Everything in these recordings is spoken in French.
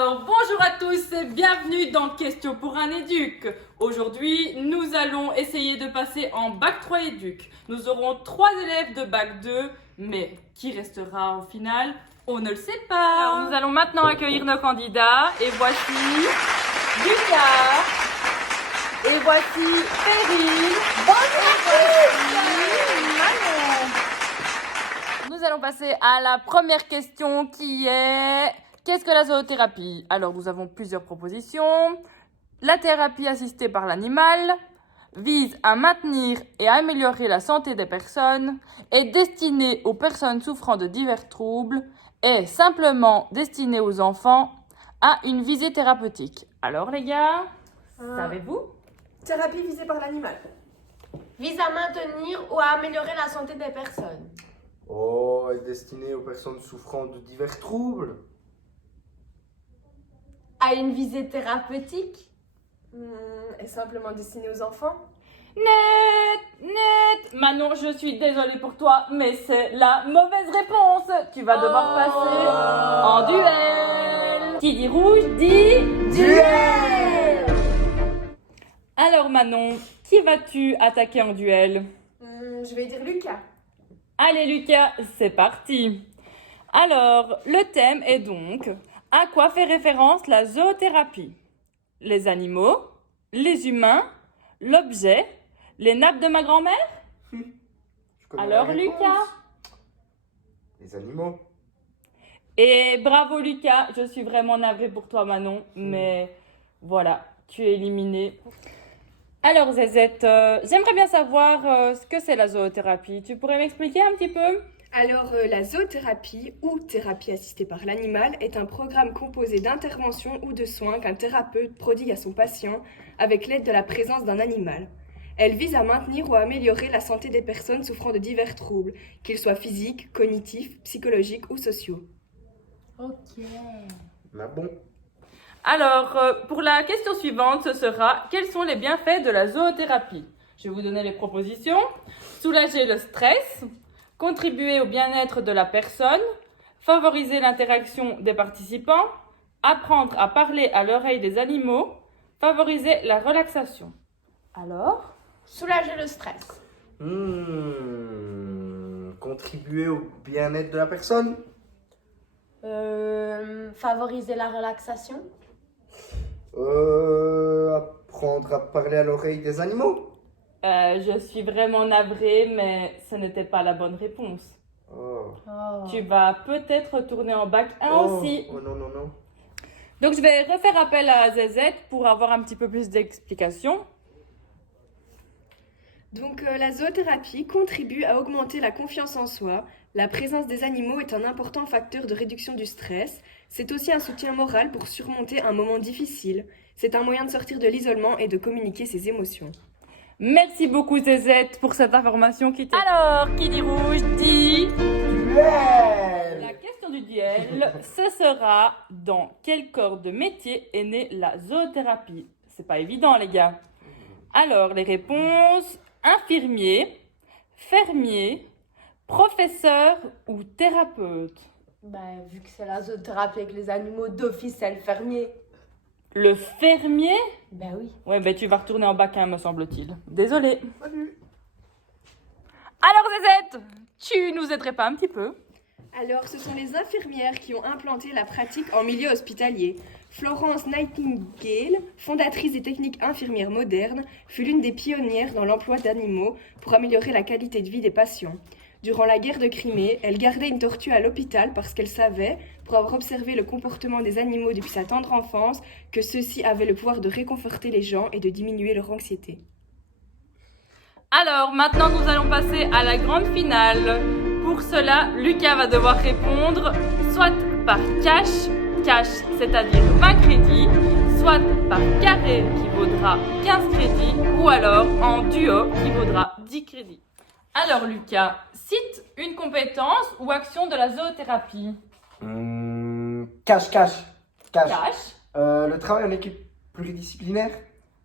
Alors, bonjour à tous et bienvenue dans Question pour un éduc. Aujourd'hui, nous allons essayer de passer en bac 3 éduc. Nous aurons 3 élèves de bac 2, mais qui restera au final, on ne le sait pas. Alors, nous allons maintenant accueillir nos candidats et voici Lucas et voici Perrine. Nous allons passer à la première question qui est: qu'est-ce que la zoothérapie? Alors, nous avons plusieurs propositions. La thérapie assistée par l'animal vise à maintenir et à améliorer la santé des personnes, est destinée aux personnes souffrant de divers troubles, est simplement destinée aux enfants, a une visée thérapeutique. Alors, les gars, savez-vous? Thérapie visée par l'animal. Vise à maintenir ou à améliorer la santé des personnes. Oh, est destiné aux personnes souffrant de divers troubles. À une visée thérapeutique. Est simplement destinée aux enfants. Net. Manon, je suis désolée pour toi, mais c'est la mauvaise réponse. Tu vas devoir passer en duel. Qui dit rouge dit duel. Alors Manon, qui vas-tu attaquer en duel? Je vais dire Lucas. Allez Lucas, c'est parti. Alors, le thème est donc: à quoi fait référence la zoothérapie? Les animaux, les humains, l'objet, les nappes de ma grand-mère? Je connais Alors la réponse. Lucas? Les animaux. Et bravo Lucas, je suis vraiment navrée pour toi Manon, mais voilà, tu es éliminé. Alors Zézette, j'aimerais bien savoir ce que c'est la zoothérapie. Tu pourrais m'expliquer un petit peu? Alors, la zoothérapie, ou thérapie assistée par l'animal, est un programme composé d'interventions ou de soins qu'un thérapeute prodigue à son patient avec l'aide de la présence d'un animal. Elle vise à maintenir ou à améliorer la santé des personnes souffrant de divers troubles, qu'ils soient physiques, cognitifs, psychologiques ou sociaux. Ok. Mais bon. Alors, pour la question suivante, ce sera: quels sont les bienfaits de la zoothérapie? Je vais vous donner les propositions. Soulager le stress, contribuer au bien-être de la personne, favoriser l'interaction des participants, apprendre à parler à l'oreille des animaux, favoriser la relaxation. Alors? Soulager le stress. Contribuer au bien-être de la personne. Favoriser la relaxation. Apprendre à parler à l'oreille des animaux. Je suis vraiment navrée, mais ce n'était pas la bonne réponse. Oh. Tu vas peut-être retourner en bac 1 aussi. Oh non, non, non. Donc, je vais refaire appel à Zézette pour avoir un petit peu plus d'explications. Donc, la zoothérapie contribue à augmenter la confiance en soi. La présence des animaux est un important facteur de réduction du stress. C'est aussi un soutien moral pour surmonter un moment difficile. C'est un moyen de sortir de l'isolement et de communiquer ses émotions. Merci beaucoup Zézette pour cette information qui t'est... Alors, qui dit rouge dit... Duel. La question du duel, ce sera: dans quel corps de métier est née la zoothérapie? C'est pas évident les gars. Alors, les réponses: infirmier, fermier, professeur ou thérapeute? Vu que c'est la zoothérapie avec les animaux, d'office c'est le fermier. Le fermier? Oui. Ouais, tu vas retourner en bac 1 me semble-t-il. Désolée. Salut. Alors Zézette, tu nous aiderais pas un petit peu? Alors, ce sont les infirmières qui ont implanté la pratique en milieu hospitalier. Florence Nightingale, fondatrice des techniques infirmières modernes, fut l'une des pionnières dans l'emploi d'animaux pour améliorer la qualité de vie des patients. Durant la guerre de Crimée, elle gardait une tortue à l'hôpital parce qu'elle savait, pour avoir observé le comportement des animaux depuis sa tendre enfance, que ceux-ci avaient le pouvoir de réconforter les gens et de diminuer leur anxiété. Alors, maintenant, nous allons passer à la grande finale. Pour cela, Lucas va devoir répondre soit par cash, c'est-à-dire 20 crédits, soit par carré qui vaudra 15 crédits, ou alors en duo qui vaudra 10 crédits. Alors Lucas, cite une compétence ou action de la zoothérapie. Cache. Cash. Le travail en équipe pluridisciplinaire.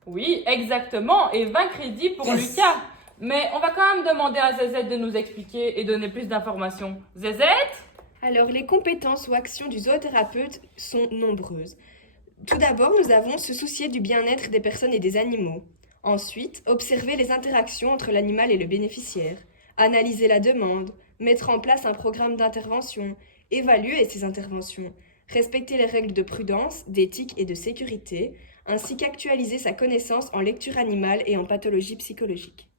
Oui, exactement, et 20 crédits pour Yes. Lucas. Mais on va quand même demander à Zézette de nous expliquer et donner plus d'informations. Zézette? Alors, les compétences ou actions du zoothérapeute sont nombreuses. Tout d'abord, nous avons se soucier du bien-être des personnes et des animaux. Ensuite, observer les interactions entre l'animal et le bénéficiaire, analyser la demande, mettre en place un programme d'intervention, évaluer ces interventions, respecter les règles de prudence, d'éthique et de sécurité, ainsi qu'actualiser sa connaissance en lecture animale et en pathologie psychologique.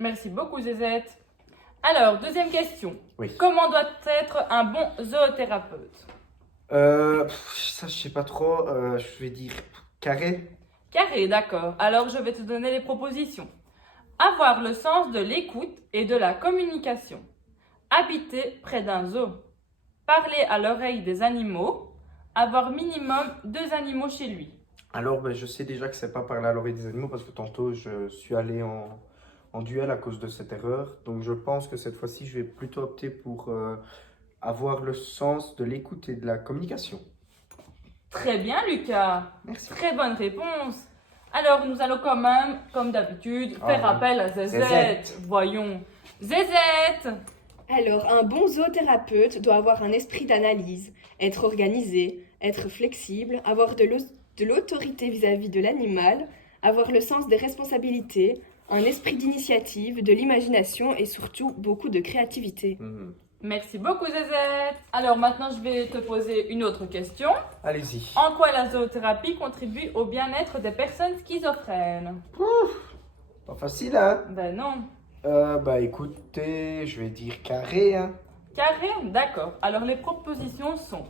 Merci beaucoup, Zézette. Alors, deuxième question. Oui. Comment doit être un bon zoothérapeute? Ça, je sais pas trop. Je vais dire carré. Carré, d'accord. Alors, je vais te donner les propositions. Avoir le sens de l'écoute et de la communication. Habiter près d'un zoo. Parler à l'oreille des animaux. Avoir minimum 2 animaux chez lui. Alors, je sais déjà que c'est pas parler à l'oreille des animaux parce que tantôt je suis allé en duel à cause de cette erreur. Donc, je pense que cette fois-ci, je vais plutôt opter pour avoir le sens de l'écoute et de la communication. Très bien, Lucas. Merci. Très bonne réponse. Alors, nous allons quand même, comme d'habitude, faire oui. appel à Zézette. Zézette. Voyons. Zézette! Alors, un bon zoothérapeute doit avoir un esprit d'analyse, être organisé, être flexible, avoir de l'autorité vis-à-vis de l'animal, avoir le sens des responsabilités, un esprit d'initiative, de l'imagination et surtout beaucoup de créativité. Merci beaucoup, Zézette. Alors, maintenant, je vais te poser une autre question. Allez-y. En quoi la zoothérapie contribue au bien-être des personnes schizophrènes? Pas facile, hein? Ben non. Écoutez, je vais dire carré, hein. Carré? D'accord. Alors, les propositions sont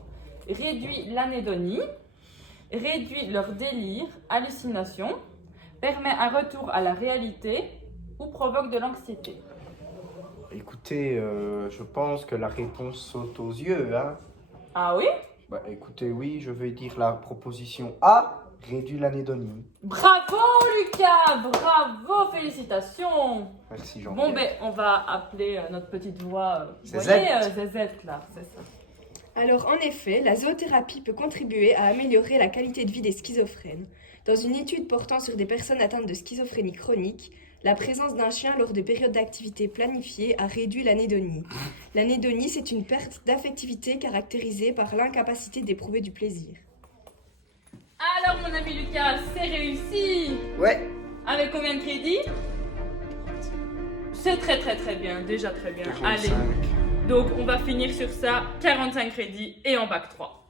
réduit l'anédonie, réduit leur délire, hallucination, permet un retour à la réalité ou provoque de l'anxiété. Écoutez, je pense que la réponse saute aux yeux, hein. Ah oui? Écoutez, oui, je vais dire la proposition A, réduit l'anédonie. Bravo, Lucas! Bravo! Félicitations! Merci, Jean. Bon, on va appeler notre petite voix, vous Zézette. voyez, Zézette, là, c'est ça. Alors, en effet, la zoothérapie peut contribuer à améliorer la qualité de vie des schizophrènes. Dans une étude portant sur des personnes atteintes de schizophrénie chronique, la présence d'un chien lors de périodes d'activité planifiées a réduit l'anédonie. L'anédonie, c'est une perte d'affectivité caractérisée par l'incapacité d'éprouver du plaisir. Alors, mon ami Lucas, c'est réussi! Ouais. Avec combien de crédits? C'est très très très bien, déjà très bien. 45. Allez, donc on va finir sur ça, 45 crédits et en bac 3.